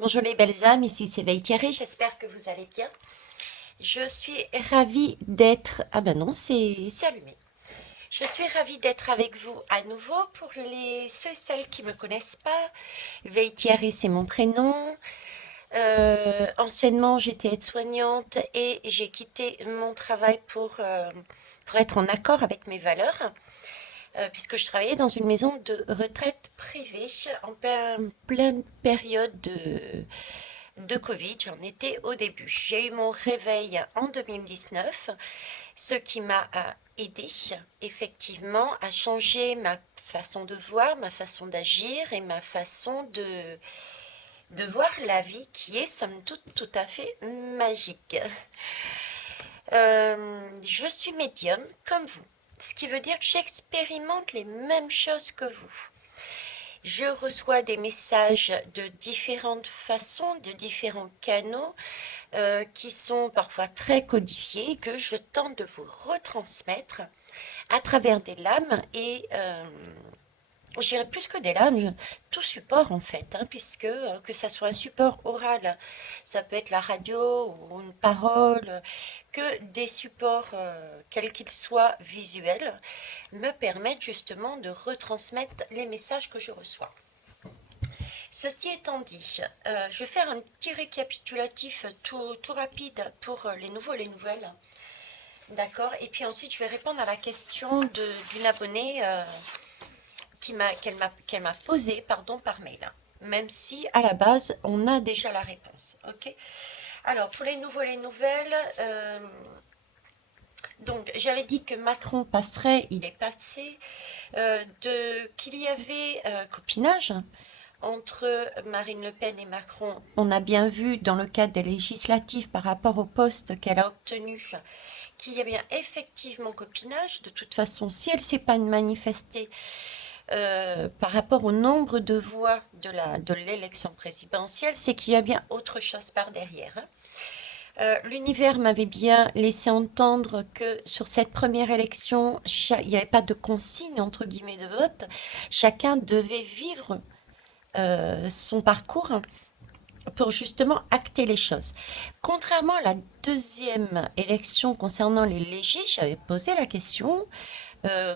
Bonjour les belles âmes, ici c'est Thierry, j'espère que vous allez bien. Je suis ravie d'être... Ah ben non, c'est allumé. Je suis ravie d'être avec vous à nouveau pour ceux et celles qui ne me connaissent pas. Thierry, c'est mon prénom. Anciennement, j'étais aide-soignante et j'ai quitté mon travail pour être en accord avec mes valeurs, puisque je travaillais dans une maison de retraite privée pleine période de Covid, j'en étais au début. J'ai eu mon réveil en 2019, ce qui m'a aidé effectivement à changer ma façon de voir, ma façon d'agir et ma façon de voir la vie qui est somme toute tout à fait magique. Je suis médium comme vous, ce qui veut dire que j'expérimente les mêmes choses que vous. Je reçois des messages de différentes façons, de différents canaux, qui sont parfois très codifiés, que je tente de vous retransmettre à travers des lames et je dirais plus que des lames, tout support en fait, hein, puisque que ça soit un support oral, ça peut être la radio ou une parole, que des supports, quels qu'ils soient visuels, me permettent justement de retransmettre les messages que je reçois. Ceci étant dit, je vais faire un petit récapitulatif tout rapide pour les nouveaux et les nouvelles. D'accord. Et puis ensuite, je vais répondre à la question d'une abonnée qu'elle m'a posée par mail. Même si à la base, on a déjà la réponse. Ok. Alors, pour les nouveaux et les nouvelles, donc j'avais dit que Macron passerait, il est passé, qu'il y avait copinage entre Marine Le Pen et Macron. On a bien vu dans le cadre des législatives par rapport au poste qu'elle a obtenu qu'il y a bien effectivement copinage. De toute façon, si elle ne s'est pas manifestée par rapport au nombre de voix de l'élection présidentielle, c'est qu'il y a bien autre chose par derrière. Hein. L'univers m'avait bien laissé entendre que sur cette première élection, il n'y avait pas de consigne entre guillemets de vote. Chacun devait vivre son parcours pour justement acter les choses. Contrairement à la deuxième élection concernant les législatives, j'avais posé la question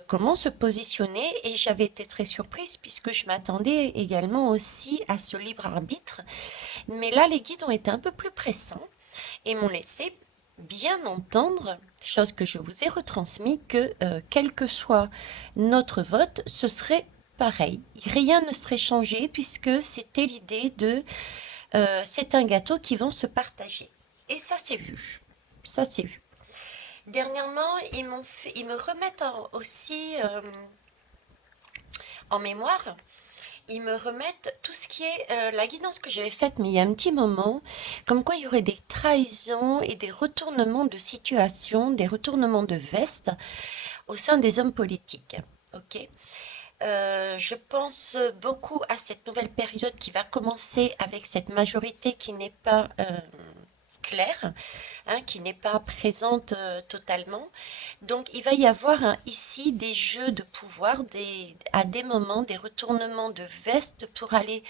comment se positionner et j'avais été très surprise puisque je m'attendais également aussi à ce libre arbitre. Mais là, les guides ont été un peu plus pressants et m'ont laissé bien entendre, chose que je vous ai retransmis, que quel que soit notre vote, ce serait pareil. Rien ne serait changé puisque c'était l'idée de c'est un gâteau qui vont se partager. Et ça c'est vu. Ça c'est vu. Dernièrement, ils me remettent aussi en mémoire, ils me remettent tout ce qui est la guidance que j'avais faite, mais il y a un petit moment, comme quoi il y aurait des trahisons et des retournements de situation, des retournements de veste au sein des hommes politiques. Ok. Je pense beaucoup à cette nouvelle période qui va commencer avec cette majorité qui n'est pas claire, hein, qui n'est pas présente totalement. Donc il va y avoir ici des jeux de pouvoir, à des moments, des retournements de veste pour aller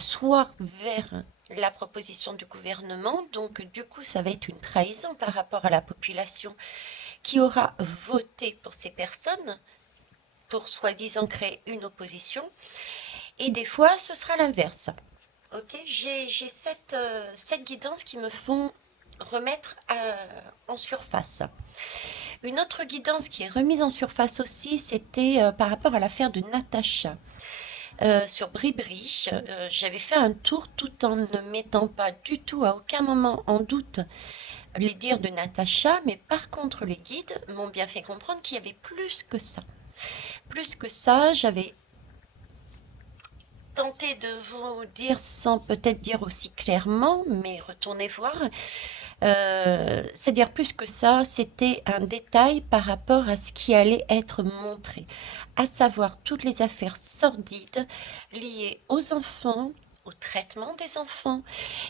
soit vers la proposition du gouvernement, donc du coup ça va être une trahison par rapport à la population qui aura voté pour ces personnes, pour soi-disant créer une opposition, et des fois ce sera l'inverse. Ok, j'ai cette guidance qui me font remettre en surface. Une autre guidance qui est remise en surface aussi, c'était par rapport à l'affaire de Natacha. Sur Bribri, j'avais fait un tour tout en ne mettant pas du tout à aucun moment en doute les dires de Natacha, mais par contre les guides m'ont bien fait comprendre qu'il y avait plus que ça. Plus que ça, j'avais tenté de vous dire sans peut-être dire aussi clairement, mais retournez voir. C'est-à-dire plus que ça, c'était un détail par rapport à ce qui allait être montré, à savoir toutes les affaires sordides liées aux enfants, au traitement des enfants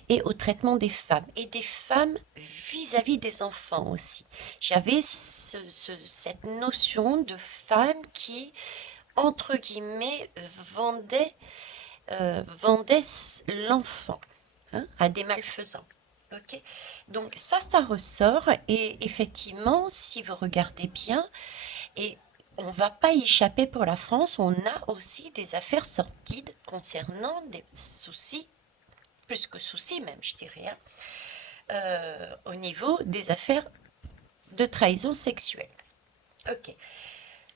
et au traitement des femmes, et des femmes vis-à-vis des enfants aussi. J'avais cette notion de femmes qui, entre guillemets, vendaient vendait l'enfant, hein, à des malfaisants. Ok. Donc ça ressort et effectivement, si vous regardez bien, et on ne va pas y échapper pour la France, on a aussi des affaires sordides concernant des soucis, plus que soucis même, je dirais, hein, au niveau des affaires de trahison sexuelle. Ok.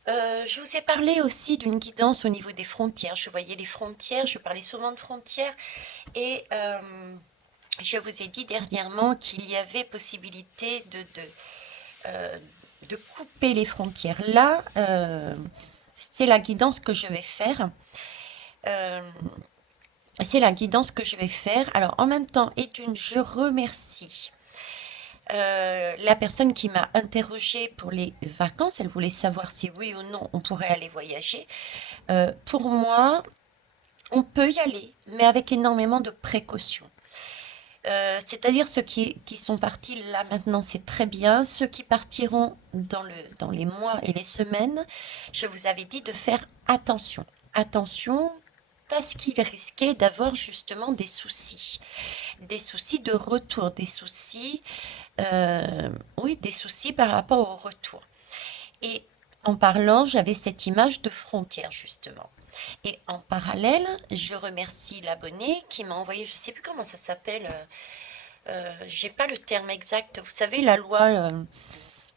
Je vous ai parlé aussi d'une guidance au niveau des frontières. Je voyais les frontières, je parlais souvent de frontières et je vous ai dit dernièrement qu'il y avait possibilité euh, de couper les frontières. Là, c'est la guidance que je vais faire. Euh, c'est la guidance que je vais faire. Alors, en même temps, je remercie la personne qui m'a interrogée pour les vacances. Elle voulait savoir si oui ou non on pourrait aller voyager. Pour moi, on peut y aller, mais avec énormément de précautions. C'est-à-dire ceux qui sont partis là maintenant, c'est très bien. Ceux qui partiront dans les mois et les semaines, je vous avais dit de faire attention. Attention parce qu'ils risquaient d'avoir justement des soucis. Des soucis de retour, des soucis, oui, des soucis par rapport au retour. Et en parlant, j'avais cette image de frontière justement. Et en parallèle, je remercie l'abonné qui m'a envoyé, je ne sais plus comment ça s'appelle, j'ai pas le terme exact. Vous savez, la loi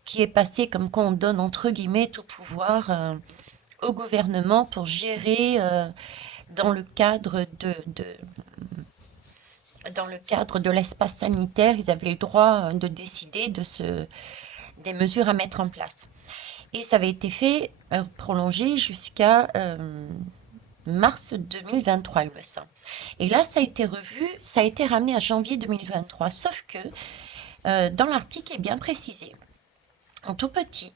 qui est passée comme quoi on donne entre guillemets tout pouvoir au gouvernement pour gérer dans le cadre dans le cadre de l'espace sanitaire, ils avaient le droit de décider des mesures à mettre en place. Et ça avait été fait, prolongé jusqu'à mars 2023, il me semble. Et là, ça a été revu, ça a été ramené à janvier 2023. Sauf que dans l'article est bien précisé, en tout petit,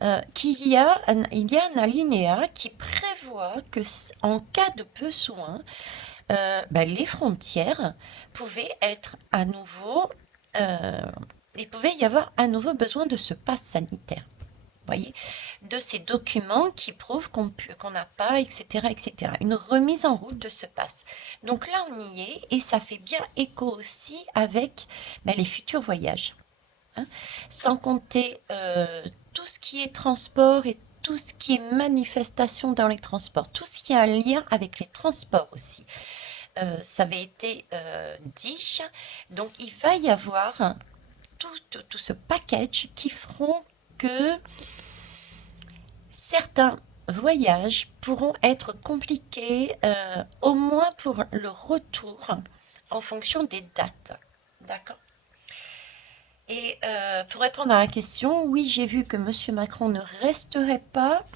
il y a un alinéa qui prévoit que en cas de besoin, les frontières pouvaient être à nouveau, euh, il pouvait y avoir à nouveau besoin de ce pass sanitaire. Voyez, de ces documents qui prouvent qu'on n'a pas, etc., etc. Une remise en route de ce pass. Donc là, on y est et ça fait bien écho aussi avec les futurs voyages, hein. Sans compter tout ce qui est transport et tout ce qui est manifestation dans les transports, tout ce qui a un lien avec les transports aussi. Ça avait été dit. Donc il va y avoir tout ce package qui feront que certains voyages pourront être compliqués, au moins pour le retour, en fonction des dates. D'accord? Et pour répondre à la question, oui, j'ai vu que M. Macron ne resterait pas,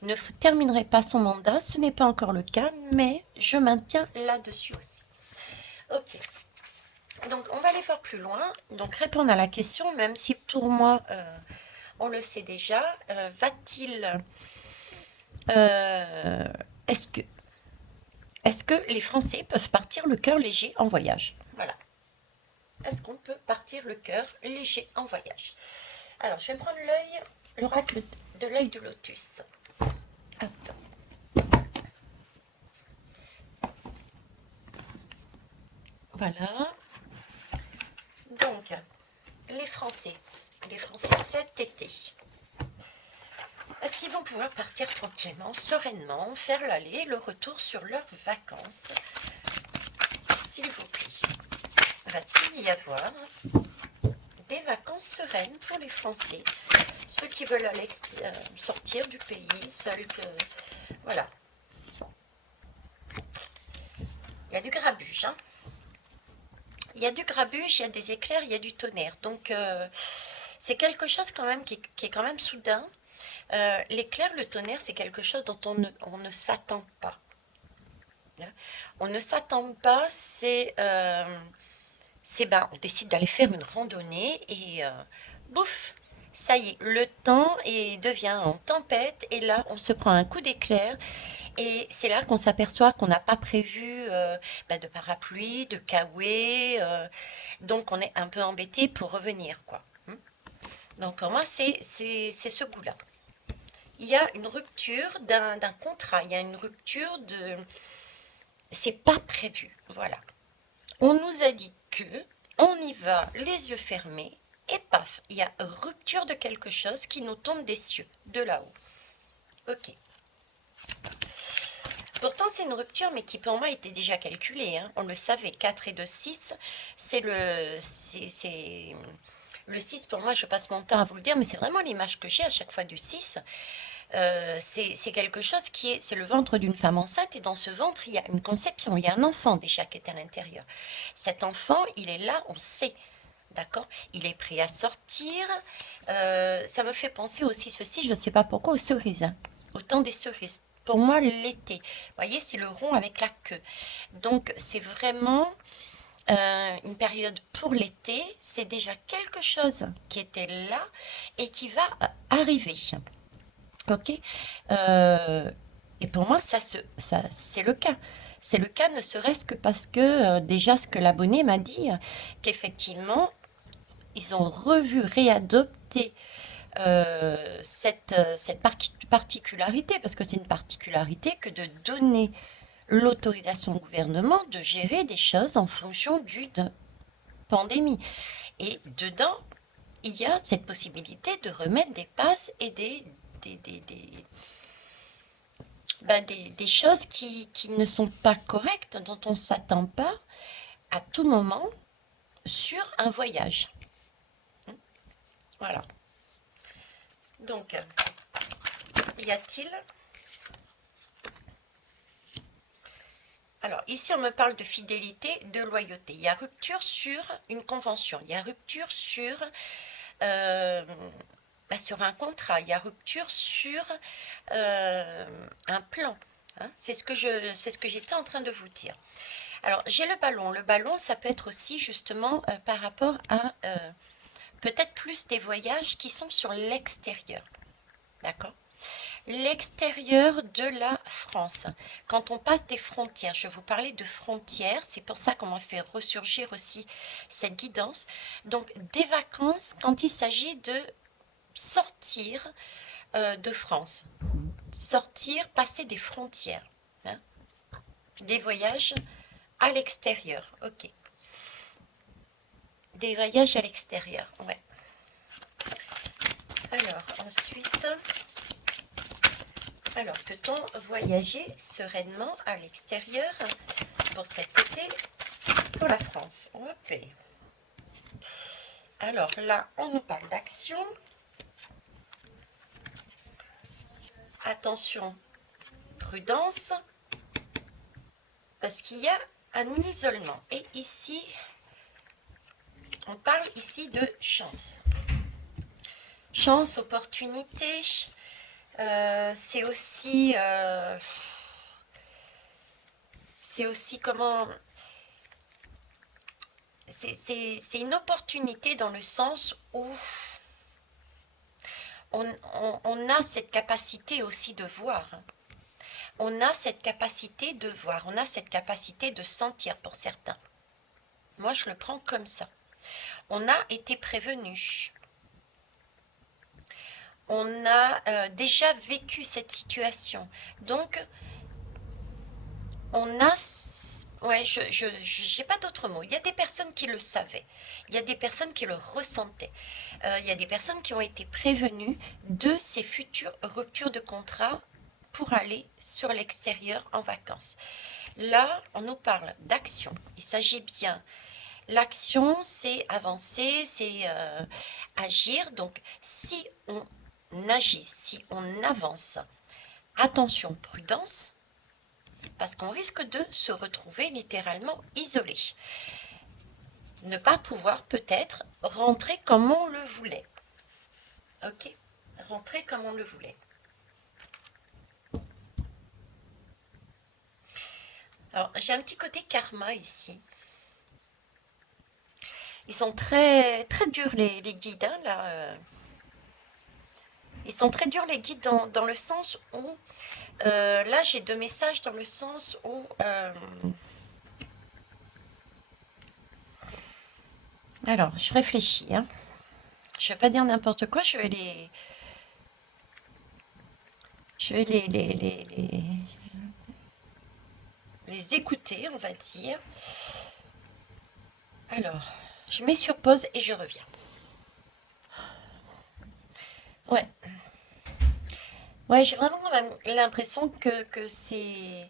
ne terminerait pas son mandat. Ce n'est pas encore le cas, mais je maintiens là-dessus aussi. Ok. Donc, on va aller voir plus loin. Donc, répondre à la question, même si pour moi, on le sait déjà, va-t-il... euh, est-ce que, est-ce que les Français peuvent partir le cœur léger en voyage? Voilà. Est-ce qu'on peut partir le cœur léger en voyage? Alors, je vais prendre l'oracle de l'œil du lotus. Hop. Voilà. Donc, les Français cet été, est-ce qu'ils vont pouvoir partir tranquillement, sereinement, faire l'aller et le retour sur leurs vacances? S'il vous plaît. Va-t-il y avoir des vacances sereines pour les Français, ceux qui veulent aller sortir du pays, seuls que... Voilà. Il y a du grabuge, hein. Il y a du grabuge, il y a des éclairs, il y a du tonnerre. Donc, c'est quelque chose quand même qui est quand même soudain. L'éclair, le tonnerre, c'est quelque chose dont on ne s'attend pas. On ne s'attend pas, on décide d'aller faire une randonnée et bouf, ça y est, le temps devient en tempête et là, on se prend un coup d'éclair et c'est là qu'on s'aperçoit qu'on n'a pas prévu de parapluie, de kawaii, donc on est un peu embêté pour revenir, quoi. Donc pour moi, c'est ce goût-là. Il y a une rupture d'un contrat, il y a une rupture c'est pas prévu, voilà. On nous a dit que on y va les yeux fermés et paf, il y a rupture de quelque chose qui nous tombe des cieux, de là-haut. Ok. Pourtant, c'est une rupture, mais qui pour moi était déjà calculée, hein. On le savait, 4 et 2, 6, c'est le 6, pour moi, je passe mon temps à vous le dire, mais c'est vraiment l'image que j'ai à chaque fois du 6. C'est quelque chose qui est, c'est le ventre d'une femme enceinte, et dans ce ventre, il y a une conception, il y a un enfant déjà qui est à l'intérieur. Cet enfant, il est là, on sait, d'accord? Il est prêt à sortir. Ça me fait penser aussi ceci, je ne sais pas pourquoi, aux cerises, hein. Au temps des cerises. Pour moi, l'été, vous voyez, c'est le rond avec la queue. Donc, c'est vraiment une période pour l'été. C'est déjà quelque chose qui était là et qui va arriver. Ok. Et pour moi, c'est le cas. C'est le cas ne serait-ce que parce que déjà ce que l'abonné m'a dit, qu'effectivement, ils ont revu, réadopté cette particularité, parce que c'est une particularité que de donner l'autorisation au gouvernement de gérer des choses en fonction d'une pandémie. Et dedans, il y a cette possibilité de remettre des passes et des choses qui ne sont pas correctes, dont on ne s'attend pas à tout moment sur un voyage. Voilà. Donc, y a-t-il... Alors, ici, on me parle de fidélité, de loyauté. Il y a rupture sur une convention. Il y a rupture sur un contrat. Il y a rupture sur un plan. Hein. C'est ce que j'étais en train de vous dire. Alors, j'ai le ballon. Le ballon, ça peut être aussi justement par rapport à peut-être plus des voyages qui sont sur l'extérieur. D'accord? L'extérieur de la France. Quand on passe des frontières, je vous parlais de frontières, c'est pour ça qu'on m'a fait ressurgir aussi cette guidance. Donc, des vacances quand il s'agit de sortir de France. Sortir, passer des frontières. Hein? Des voyages à l'extérieur. Ok. Des voyages à l'extérieur. Ouais. Alors, ensuite... Alors, peut-on voyager sereinement à l'extérieur pour cet été pour la France? Ok. Alors là, on nous parle d'action. Attention, prudence, parce qu'il y a un isolement. Et ici, on parle ici de chance. Chance, opportunité, c'est aussi comment... C'est une opportunité dans le sens où on a cette capacité aussi de voir. On a cette capacité de voir, on a cette capacité de sentir pour certains. Moi, je le prends comme ça. On a été prévenu. On a déjà vécu cette situation. Donc, on a... Ouais, je n'ai pas d'autre mot. Il y a des personnes qui le savaient. Il y a des personnes qui le ressentaient. Il y a des personnes qui ont été prévenues de ces futures ruptures de contrat pour aller sur l'extérieur en vacances. Là, on nous parle d'action. Il s'agit bien. L'action, c'est avancer, c'est agir. Donc, si on agit, si on avance, attention, prudence, parce qu'on risque de se retrouver littéralement isolé. Ne pas pouvoir peut-être rentrer comme on le voulait. Ok? Rentrer comme on le voulait. Alors, j'ai un petit côté karma ici. Ils sont très, très durs les guides, hein, là. Ils sont très durs les guides dans le sens où... là, j'ai deux messages dans le sens où... alors, je réfléchis, hein. Je ne vais pas dire n'importe quoi, je vais les... Je vais les écouter, on va dire. Alors, je mets sur pause et je reviens. Ouais, ouais, j'ai vraiment l'impression que c'est...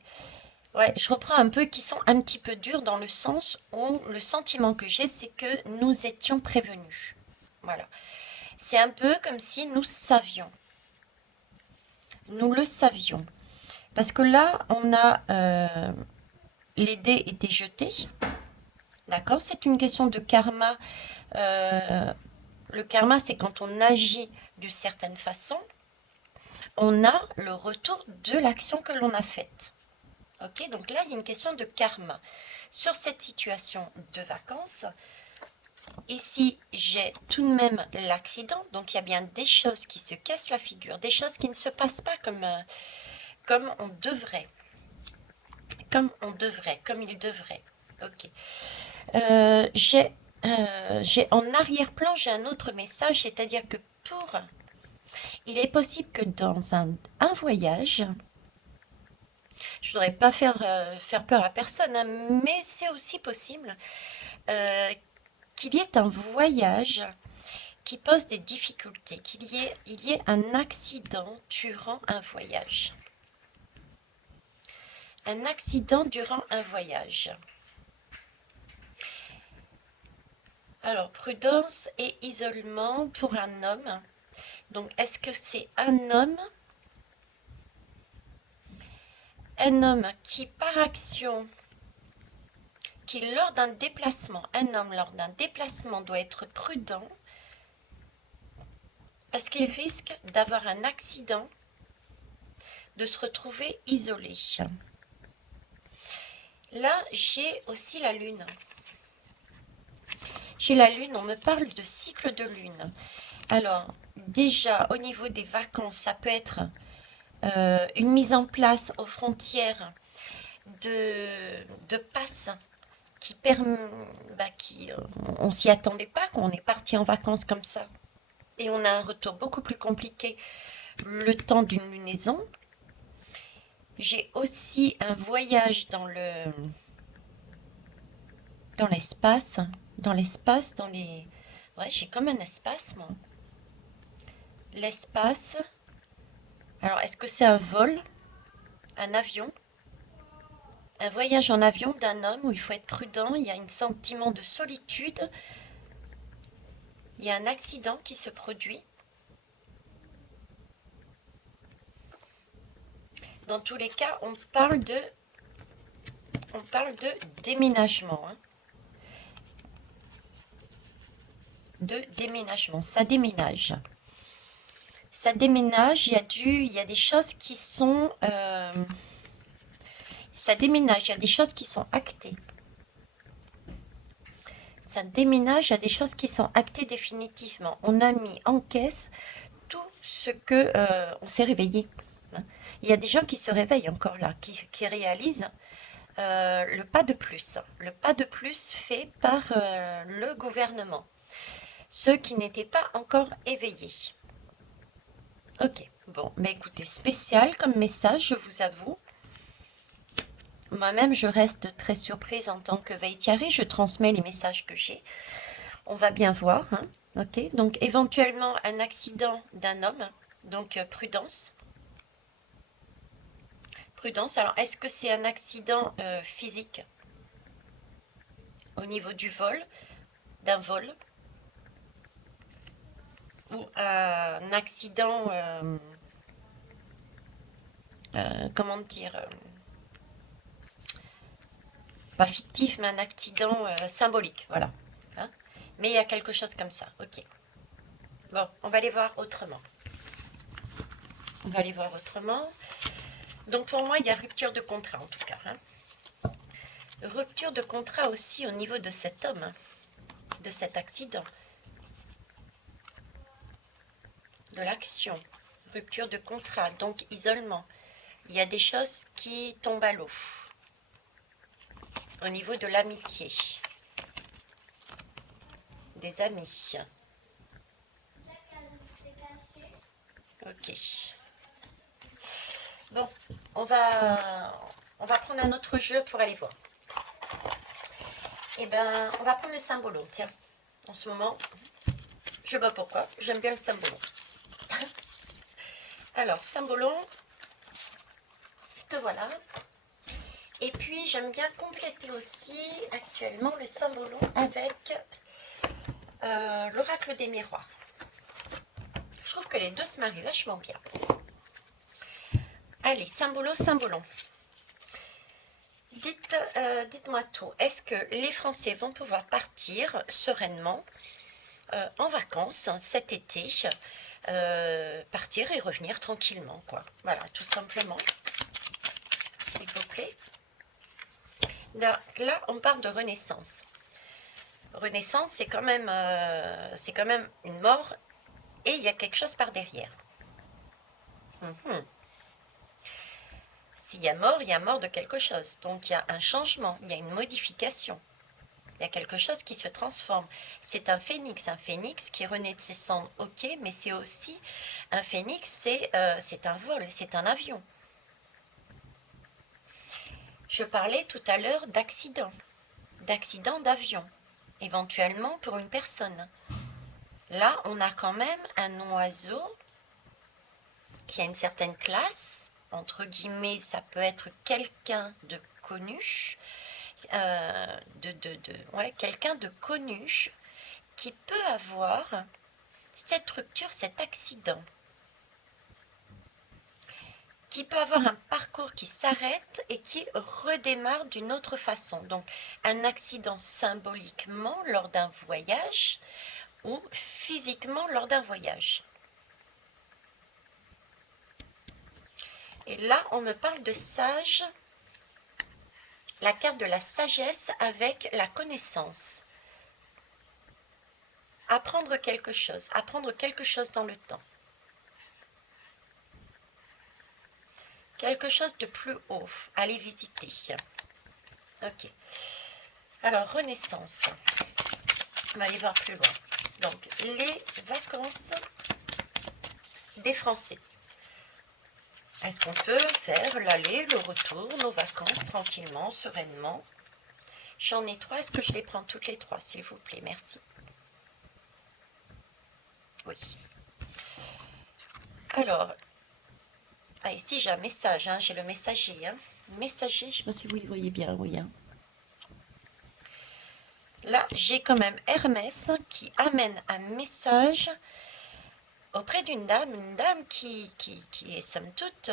Ouais, je reprends un peu qui sont un petit peu durs dans le sens où le sentiment que j'ai, c'est que nous étions prévenus. Voilà. C'est un peu comme si nous savions. Nous le savions. Parce que là, on a... les dés étaient jetés. D'accord? C'est une question de karma. Le karma, c'est quand on agit d'une certaine façon, on a le retour de l'action que l'on a faite. Ok? Donc là, il y a une question de karma. Sur cette situation de vacances, ici, j'ai tout de même l'accident. Donc il y a bien des choses qui se cassent la figure, des choses qui ne se passent pas comme on devrait. Comme il devrait. Ok. J'ai en arrière-plan, j'ai un autre message, c'est-à-dire que il est possible que dans un voyage, je ne voudrais pas faire peur à personne, hein, mais c'est aussi possible euh, qu'il y ait un voyage qui pose des difficultés, il y ait un accident durant un voyage. Un accident durant un voyage. Alors, prudence et isolement pour un homme. Donc, est-ce que c'est un homme qui, par action, qui lors d'un déplacement, un homme lors d'un déplacement doit être prudent parce qu'il risque d'avoir un accident, de se retrouver isolé. Là, j'ai aussi la lune. J'ai la lune, on me parle de cycle de lune. Alors, déjà, au niveau des vacances, ça peut être une mise en place aux frontières de passes qui permet, on s'y attendait pas quand on est parti en vacances comme ça. Et on a un retour beaucoup plus compliqué le temps d'une lunaison. J'ai aussi un voyage dans l'espace, dans les... Ouais, j'ai comme un espace, moi. L'espace. Alors, est-ce que c'est un vol, un avion? Un voyage en avion d'un homme où il faut être prudent, il y a un sentiment de solitude, il y a un accident qui se produit. Dans tous les cas, on parle de déménagement, hein. De déménagement, ça déménage. Ça déménage, il y a des choses qui sont... ça déménage, il y a des choses qui sont actées. Ça déménage, il y a des choses qui sont actées définitivement. On a mis en caisse tout ce que on s'est réveillé, hein. Il y a des gens qui se réveillent encore là, qui réalisent le pas de plus. Le pas de plus fait par le gouvernement. Ceux qui n'étaient pas encore éveillés. Ok, bon, mais écoutez, spécial comme message, je vous avoue. Moi-même, je reste très surprise en tant que Veitiari. Je transmets les messages que j'ai. On va bien voir, hein. Ok, donc éventuellement un accident d'un homme. Donc prudence. Prudence. Alors, est-ce que c'est un accident physique au niveau du vol, d'un vol, ou un accident, comment dire, pas fictif, mais un accident symbolique, voilà. Hein. Mais il y a quelque chose comme ça, ok. Bon, on va aller voir autrement. On va aller voir autrement. Donc pour moi, il y a rupture de contrat en tout cas, hein. Rupture de contrat aussi au niveau de cet homme, de cet accident, de l'action. Rupture de contrat, donc isolement. Il y a des choses qui tombent à l'eau au niveau de l'amitié, des amis. Ok. Bon, on va On va prendre un autre jeu pour aller voir. Eh ben, on va prendre le cymbolon, tiens. En ce moment, je sais pas pourquoi, j'aime bien le cymbolon. Alors, cymbolon, te voilà. Et puis, j'aime bien compléter aussi actuellement le cymbolon avec l'oracle des miroirs. Je trouve que les deux se marient vachement bien. Allez, cymbolon, cymbolon. Dites-moi tout. Est-ce que les Français vont pouvoir partir sereinement en vacances cet été, partir et revenir tranquillement, quoi. Voilà, tout simplement. S'il vous plaît. Là, on parle de renaissance. Renaissance, c'est quand même une mort et il y a quelque chose par derrière. S'il y a mort de quelque chose. Donc, il y a un changement, il y a une modification. Il y a quelque chose qui se transforme. C'est un phénix qui renaît de ses cendres, ok, mais c'est aussi un phénix, c'est un vol, c'est un avion. Je parlais tout à l'heure d'accident d'avion, éventuellement pour une personne. Là, on a quand même un oiseau qui a une certaine classe, entre guillemets, ça peut être quelqu'un de connu, quelqu'un de connu qui peut avoir cette rupture, cet accident, qui peut avoir un parcours qui s'arrête et qui redémarre d'une autre façon. Donc, un accident symboliquement lors d'un voyage ou physiquement lors d'un voyage. Et là, on me parle de sage, la carte de la sagesse avec la connaissance. Apprendre quelque chose dans le temps. Quelque chose de plus haut, aller visiter. Ok. Alors, renaissance. On va aller voir plus loin. Donc, les vacances des Français. Est-ce qu'on peut faire l'aller, le retour, nos vacances tranquillement, sereinement? J'en ai 3. Est-ce que je les prends toutes les 3, s'il vous plaît? Merci. Oui. Alors, ici j'ai un message, hein, j'ai le messager. Hein. Messager, je ne sais pas si vous le voyez bien, oui. Hein. Là, j'ai quand même Hermès qui amène un message auprès d'une dame, qui est somme toute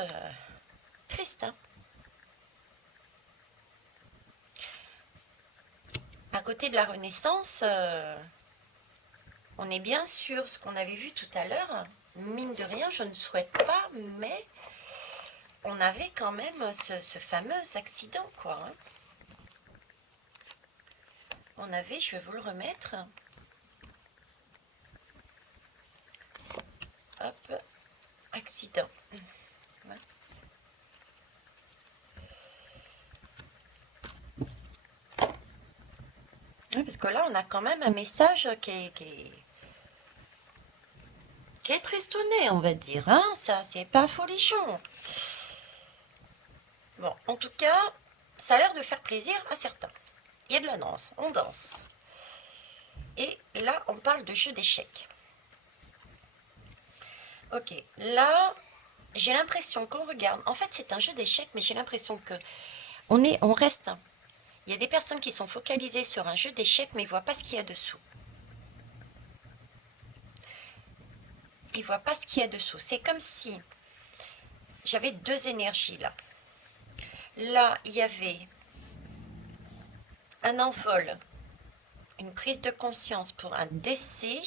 triste. Hein. À côté de la Renaissance, on est bien sur ce qu'on avait vu tout à l'heure. Mine de rien, je ne souhaite pas, mais on avait quand même ce fameux accident, quoi. Hein. On avait, je vais vous le remettre. Hop, accident. Oui, parce que là, on a quand même un message qui est tristouné, on va dire. Hein. Ça, c'est pas folichon. Bon, en tout cas, ça a l'air de faire plaisir à certains. Il y a de la danse, on danse. Et là, on parle de jeu d'échecs. Ok, là, j'ai l'impression qu'on regarde. En fait, c'est un jeu d'échecs, mais j'ai l'impression que on reste. Il y a des personnes qui sont focalisées sur un jeu d'échecs, mais ils ne voient pas ce qu'il y a dessous. Ils ne voient pas ce qu'il y a dessous. C'est comme si j'avais deux énergies là. Là, il y avait un envol, une prise de conscience pour un décès,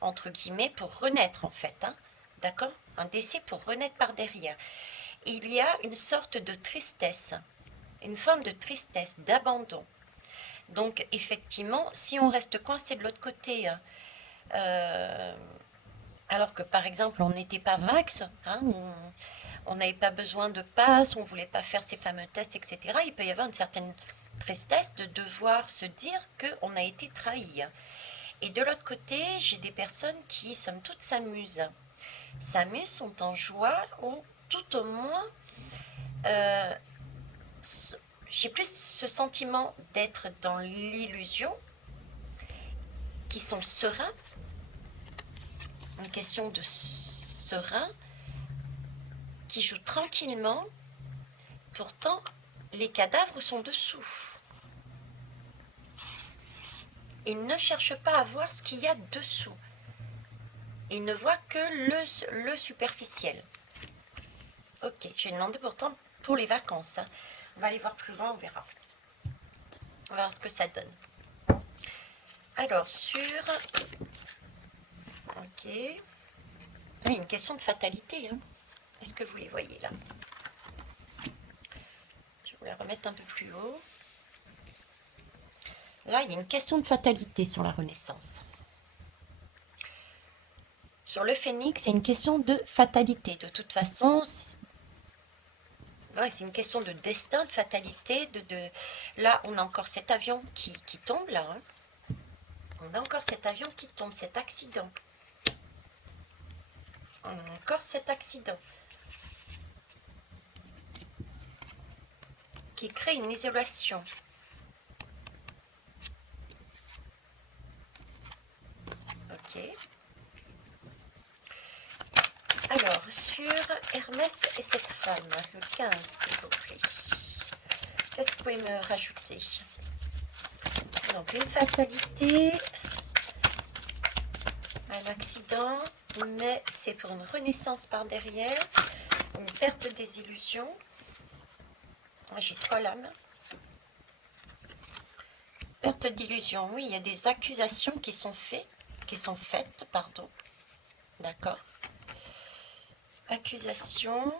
entre guillemets, pour renaître en fait. Hein, d'accord? Un décès pour renaître par derrière. Il y a une sorte de tristesse, une forme de tristesse, d'abandon. Donc effectivement, si on reste coincé de l'autre côté, alors que par exemple on n'était pas vax, hein, on n'avait pas besoin de passe, on ne voulait pas faire ces fameux tests, etc., il peut y avoir une certaine tristesse de devoir se dire qu'on a été trahi. Et de l'autre côté, j'ai des personnes qui, somme toute, s'amusent, sont en joie, ou tout au moins j'ai plus ce sentiment d'être dans l'illusion, qui sont sereins, une question de serein, qui joue tranquillement, pourtant les cadavres sont dessous. Ils ne cherchent pas à voir ce qu'il y a dessous. Ils ne voient que le superficiel. Ok, j'ai demandé pourtant pour les vacances. Hein. On va aller voir plus loin, on verra. On va voir ce que ça donne. Alors, sur... Ok. Ah, il y a une question de fatalité. Hein. Est-ce que vous les voyez là? Je vais vous la remettre un peu plus haut. Là, il y a une question de fatalité sur la Renaissance. Sur le phénix, c'est une question de fatalité. De toute façon, ouais, c'est une question de destin, de fatalité. Là, on a encore cet avion qui tombe, là. Hein. On a encore cet avion qui tombe, cet accident. On a encore cet accident. Qui crée une isolation. Ok. Alors, sur Hermès et cette femme, le 15, s'il vous plaît. Qu'est-ce que vous pouvez me rajouter? Donc, une fatalité, un accident, mais c'est pour une renaissance par derrière, une perte des illusions. Moi, j'ai 3 lames. Perte d'illusion, oui, il y a des accusations qui sont faites, pardon. D'accord. Accusations,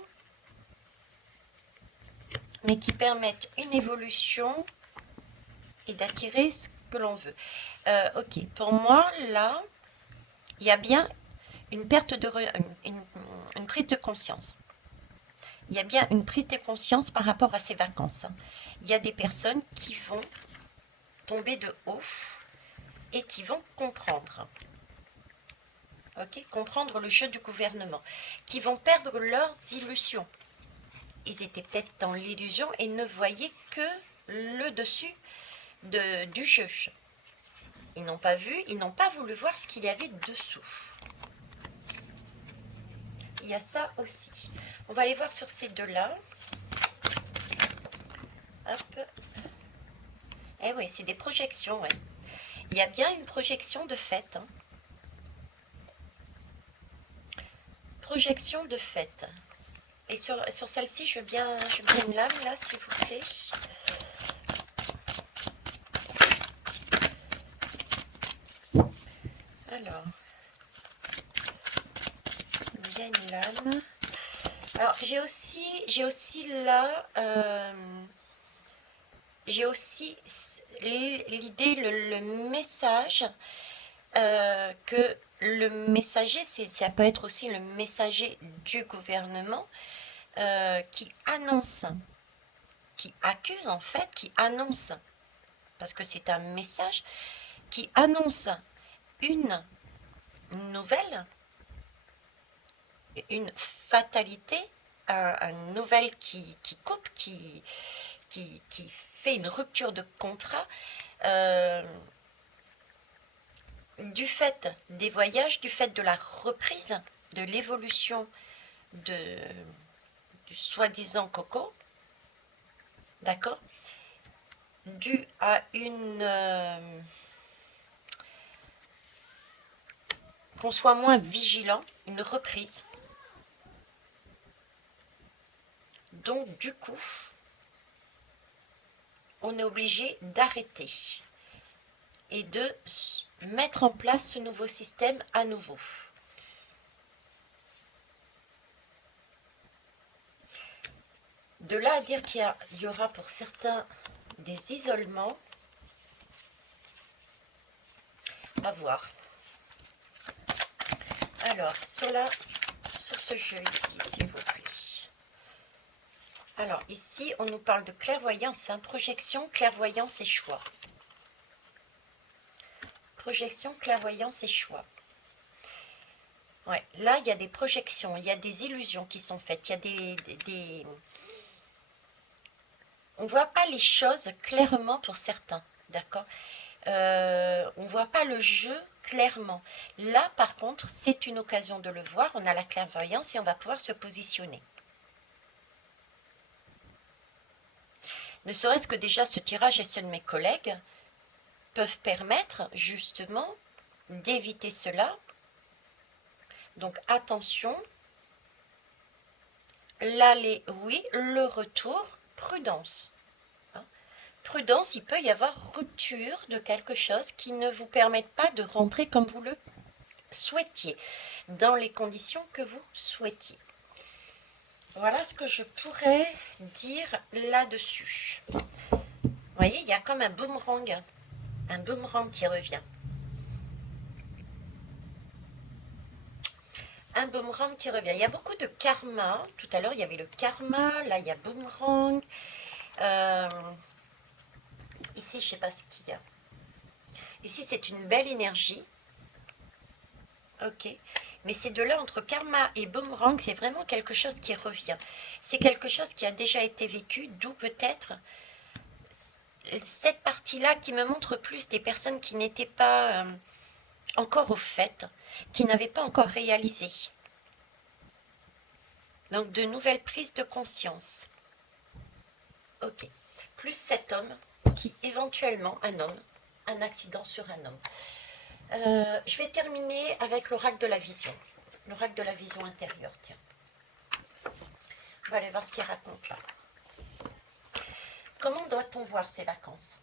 mais qui permettent une évolution et d'attirer ce que l'on veut. Ok, pour moi, là, il y a bien une perte de une prise de conscience. Il y a bien une prise de conscience par rapport à ces vacances. Il y a des personnes qui vont tomber de haut et qui vont comprendre. Ok, comprendre le jeu du gouvernement, qui vont perdre leurs illusions. Ils étaient peut-être dans l'illusion et ne voyaient que le dessus du jeu. Ils n'ont pas vu, ils n'ont pas voulu voir ce qu'il y avait dessous. Il y a ça aussi. On va aller voir sur ces deux-là. Hop. Eh oui, c'est des projections, ouais. Il y a bien une projection de fait. Hein. Projection de fait. Et sur celle-ci, je veux bien une lame, là, s'il vous plaît. Alors, bien une lame. Alors, j'ai aussi là, j'ai aussi l'idée, le message, que le messager, ça peut être aussi le messager du gouvernement, qui annonce, qui accuse en fait, qui annonce, parce que c'est un message, qui annonce une nouvelle, une fatalité, une nouvelle qui coupe, qui fait une rupture de contrat, du fait des voyages, du fait de la reprise, de l'évolution du soi-disant coco, d'accord, dû à qu'on soit moins vigilant, une reprise. Donc du coup, on est obligé d'arrêter et de mettre en place ce nouveau système à nouveau. De là à dire qu'il y aura pour certains des isolements, à voir. Alors, sur ce jeu ici, s'il vous plaît. Alors, ici, on nous parle de clairvoyance, hein, projection, clairvoyance et choix. Projection, clairvoyance et choix. Ouais, là, il y a des projections, il y a des illusions qui sont faites, il y a on ne voit pas les choses clairement pour certains, d'accord? On ne voit pas le jeu clairement. Là, par contre, c'est une occasion de le voir. On a la clairvoyance et on va pouvoir se positionner. Ne serait-ce que déjà ce tirage et ceux de mes collègues peuvent permettre justement d'éviter cela. Donc attention. L'aller, oui. Le retour, prudence. Prudence, il peut y avoir rupture de quelque chose qui ne vous permette pas de rentrer comme vous le souhaitiez, dans les conditions que vous souhaitiez. Voilà ce que je pourrais dire là-dessus. Vous voyez, il y a comme un boomerang qui revient. Un boomerang qui revient. Il y a beaucoup de karma. Tout à l'heure, il y avait le karma. Là, il y a boomerang. Ici, je ne sais pas ce qu'il y a. Ici, c'est une belle énergie. Ok. Mais ces deux-là, entre karma et boomerang, c'est vraiment quelque chose qui revient. C'est quelque chose qui a déjà été vécu, d'où peut-être cette partie-là qui me montre plus des personnes qui n'étaient pas encore au fait, qui n'avaient pas encore réalisé. Donc, de nouvelles prises de conscience. Ok. Plus cet homme qui, éventuellement, un accident sur un homme. Je vais terminer avec l'oracle de la vision. L'oracle de la vision intérieure, tiens. On va aller voir ce qu'il raconte là. Comment doit-on voir ces vacances?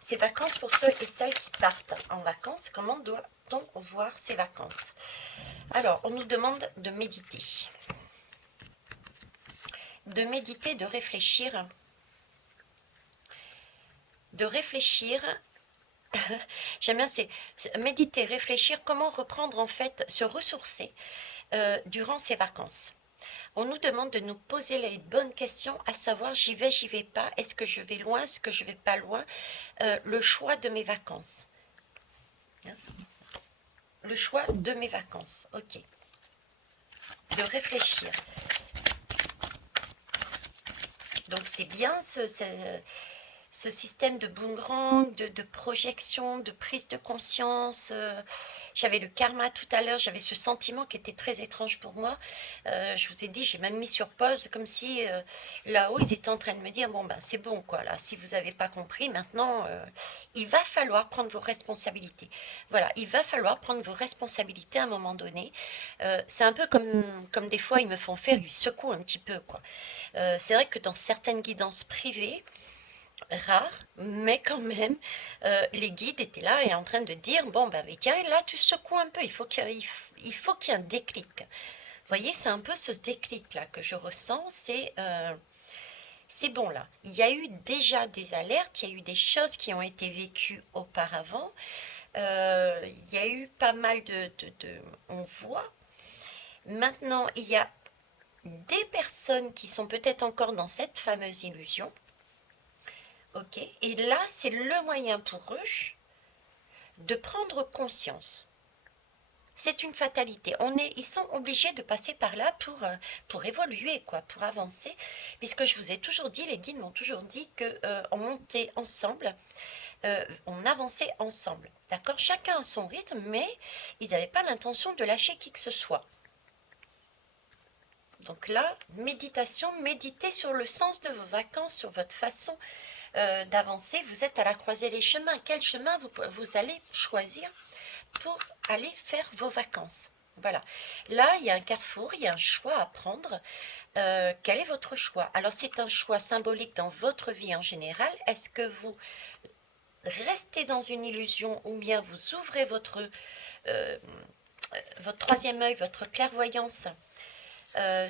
Ces vacances pour ceux et celles qui partent en vacances, comment doit-on voir ces vacances? Alors, on nous demande de méditer. De méditer, de réfléchir. De réfléchir. J'aime bien, c'est méditer, réfléchir, comment reprendre en fait, se ressourcer durant ces vacances. On nous demande de nous poser les bonnes questions, à savoir j'y vais pas, est-ce que je vais loin, est-ce que je vais pas loin, le choix de mes vacances. Le choix de mes vacances, ok. De réfléchir. Donc c'est bien ce système de boomerang, de projection, de prise de conscience. J'avais le karma tout à l'heure, j'avais ce sentiment qui était très étrange pour moi. Je vous ai dit, j'ai même mis sur pause, comme si là-haut, ils étaient en train de me dire, bon ben c'est bon quoi, là, si vous n'avez pas compris, maintenant, il va falloir prendre vos responsabilités. Voilà, il va falloir prendre vos responsabilités à un moment donné. C'est un peu comme des fois, ils me font faire, ils secouent un petit peu quoi. C'est vrai que dans certaines guidances privées, rares, mais quand même, les guides étaient là et en train de dire, bon, ben tiens, là, tu secoues un peu, il faut qu'il y ait un déclic. Vous voyez, c'est un peu ce déclic-là que je ressens, c'est bon là. Il y a eu déjà des alertes, il y a eu des choses qui ont été vécues auparavant, il y a eu pas mal on voit. Maintenant, il y a des personnes qui sont peut-être encore dans cette fameuse illusion. Ok, et là, c'est le moyen pour eux de prendre conscience. C'est une fatalité. Ils sont obligés de passer par là pour évoluer, quoi, pour avancer. Puisque je vous ai toujours dit, les guides m'ont toujours dit qu'on montait ensemble, on avançait ensemble. D'accord? Chacun à son rythme, mais ils n'avaient pas l'intention de lâcher qui que ce soit. Donc là, méditation, méditez sur le sens de vos vacances, sur votre façon d'avancer. Vous êtes à la croisée des chemins. Quel chemin vous allez choisir pour aller faire vos vacances? Voilà. Là, il y a un carrefour, il y a un choix à prendre. Quel est votre choix? Alors, c'est un choix symbolique dans votre vie en général. Est-ce que vous restez dans une illusion ou bien vous ouvrez votre troisième œil, votre clairvoyance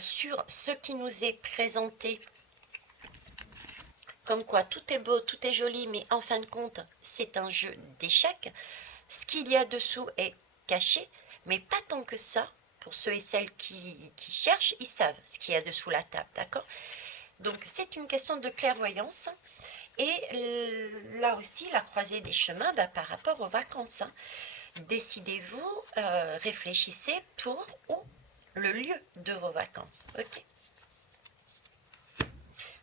sur ce qui nous est présenté, comme quoi tout est beau, tout est joli, mais en fin de compte, c'est un jeu d'échecs. Ce qu'il y a dessous est caché, mais pas tant que ça. Pour ceux et celles qui cherchent, ils savent ce qu'il y a dessous la table, d'accord? Donc, c'est une question de clairvoyance. Et là aussi, la croisée des chemins par rapport aux vacances. Décidez-vous, réfléchissez pour où le lieu de vos vacances. Ok.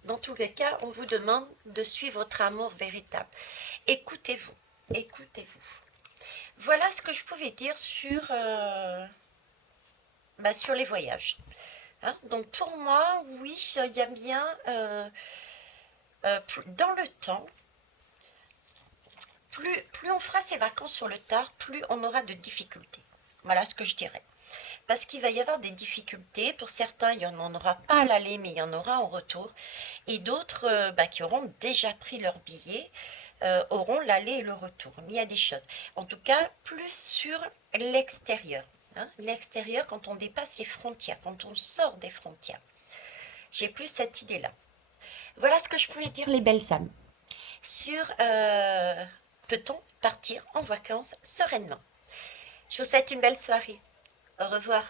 Dans tous les cas, on vous demande de suivre votre amour véritable. Écoutez-vous, écoutez-vous. Voilà ce que je pouvais dire sur les voyages. Hein. Donc pour moi, oui, il y a bien, dans le temps, plus on fera ses vacances sur le tard, plus on aura de difficultés. Voilà ce que je dirais. Parce qu'il va y avoir des difficultés. Pour certains, il n'y en aura pas à l'aller, mais il y en aura en retour. Et d'autres qui auront déjà pris leur billet auront l'aller et le retour. Mais il y a des choses. En tout cas, plus sur l'extérieur. Hein, l'extérieur, quand on dépasse les frontières, quand on sort des frontières. J'ai plus cette idée-là. Voilà ce que je pouvais dire, les belles âmes. Sur peut-on partir en vacances sereinement. Je vous souhaite une belle soirée. Au revoir.